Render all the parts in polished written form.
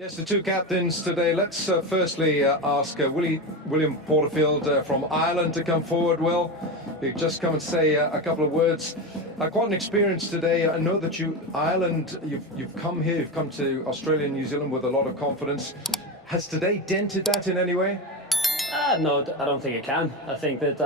Yes, the two captains today. Let's firstly ask William Porterfield from Ireland to come forward. Will, you just come and say a couple of words. Quite an experience today. I know that Ireland, you've come here, you've come to Australia and New Zealand with a lot of confidence. Has today dented that in any way? No, I don't think it can. I think that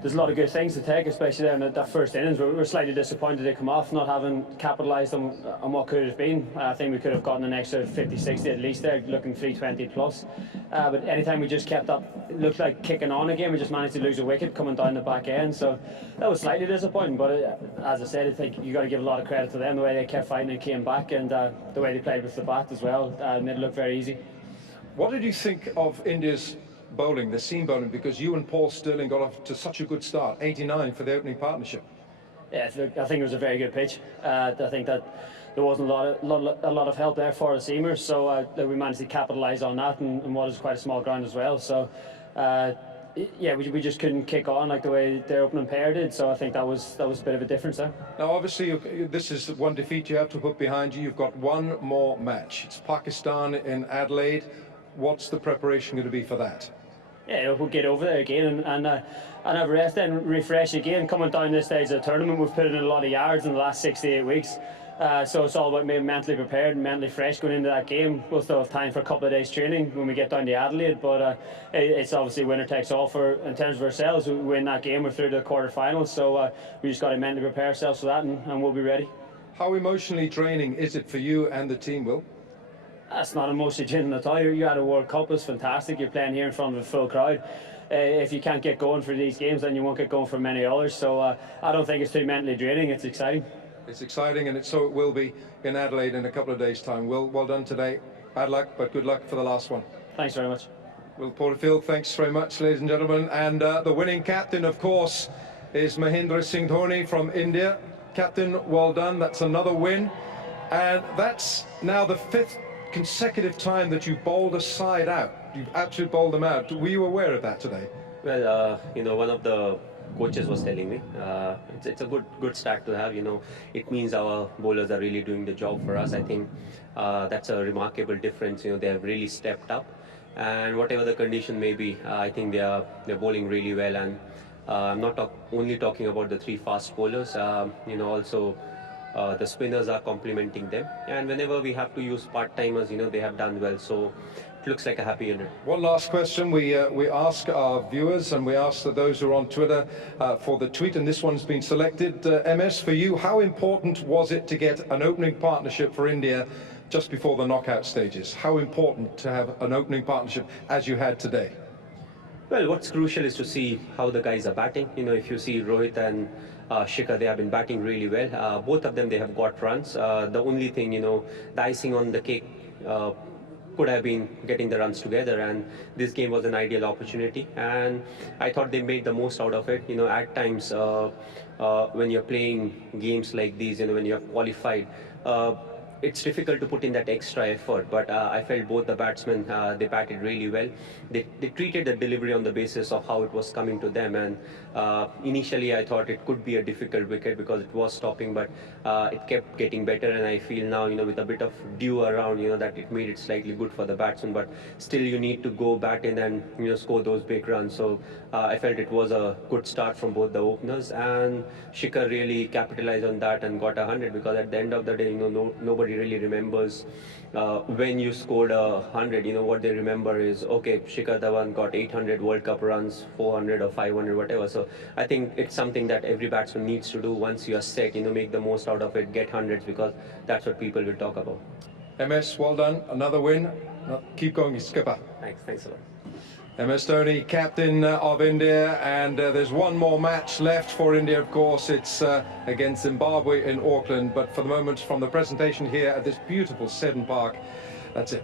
there's a lot of good things to take, especially there in that first innings. We're slightly disappointed to come off, not having capitalised on what could have been. I think we could have gotten an extra 50, 60 at least there, looking 320 plus. But anytime we just kept up, it looked like kicking on again. We just managed to lose a wicket coming down the back end. So that was slightly disappointing. But as I said, I think you got to give a lot of credit to them, the way they kept fighting and came back, and the way they played with the bat as well. Made it look very easy. What did you think of India's bowling, the seam bowling, because you and Paul Stirling got off to such a good start, 89 for the opening partnership? Yeah, I think it was a very good pitch. I think that there wasn't a lot of help there for the seamers, so we managed to capitalise on that, and what is quite a small ground as well. So yeah, we just couldn't kick on like the way their opening pair did. So I think that was a bit of a difference there. Now, obviously, this is one defeat you have to put behind you. You've got one more match. It's Pakistan in Adelaide. What's the preparation going to be for that? Yeah, we'll get over there again and have a rest and refresh again. Coming down this stage of the tournament, we've put in a lot of yards in the last 6 to 8 weeks. So it's all about being mentally prepared and mentally fresh going into that game. We'll still have time for a couple of days training when we get down to Adelaide, but it's obviously winner takes all in terms of ourselves. We win that game, we're through to the quarterfinals, so we just got to mentally prepare ourselves for that, and we'll be ready. How emotionally draining is it for you and the team, Will? That's not emotionally draining at all. You had a World Cup, it's fantastic. You're playing here in front of a full crowd. If you can't get going for these games, then you won't get going for many others. So I don't think it's too mentally draining. It's exciting. It's exciting, and so it will be in Adelaide in a couple of days' time. Will, well done today. Bad luck, but good luck for the last one. Thanks very much. Will Porterfield, thanks very much, ladies and gentlemen. And the winning captain, of course, is Mahendra Singh Dhoni from India. Captain, well done. That's another win. And that's now the 5th consecutive time that you've bowled a side out. You've absolutely bowled them out. Were you aware of that today? Well, one of the coaches was telling me it's a good start to have. It means our bowlers are really doing the job for us. I think that's a remarkable difference. They have really stepped up, and whatever the condition may be, I think they're bowling really well. And I'm not only talking about the 3 fast bowlers. Also the spinners are complementing them, and whenever we have to use part-timers, they have done well. So it looks like a happy ending. One last question. We ask our viewers, and we ask those who are on Twitter for the tweet, and this one's been selected. MS, for you, how important was it to get an opening partnership for India just before the knockout stages? How important to have an opening partnership as you had today? Well, what's crucial is to see how the guys are batting. If you see Rohit and Shikhar, they have been batting really well. Both of them, they have got runs. The only thing, the icing on the cake could have been getting the runs together, and this game was an ideal opportunity, and I thought they made the most out of it. At times when you're playing games like these, when you have qualified, it's difficult to put in that extra effort, but I felt both the batsmen, they batted really well. They treated the delivery on the basis of how it was coming to them, and initially I thought it could be a difficult wicket because it was stopping, but it kept getting better, and I feel now, with a bit of dew around, that it made it slightly good for the batsmen, but still you need to go bat in and, score those big runs. So I felt it was a good start from both the openers, and Shikhar really capitalized on that and got 100, because at the end of the day, nobody really remembers when you scored 100. What they remember is, okay, Shikhar Dhawan got 800 World Cup runs, 400 or 500, whatever. So I think it's something that every batsman needs to do once you are set. Make the most out of it, get hundreds, because that's what people will talk about. MS, well done, another win. Keep going, skipper. Thanks a lot. MS Dhoni, captain of India, and there's one more match left for India, of course. It's against Zimbabwe in Auckland, but for the moment, from the presentation here at this beautiful Seddon Park, that's it.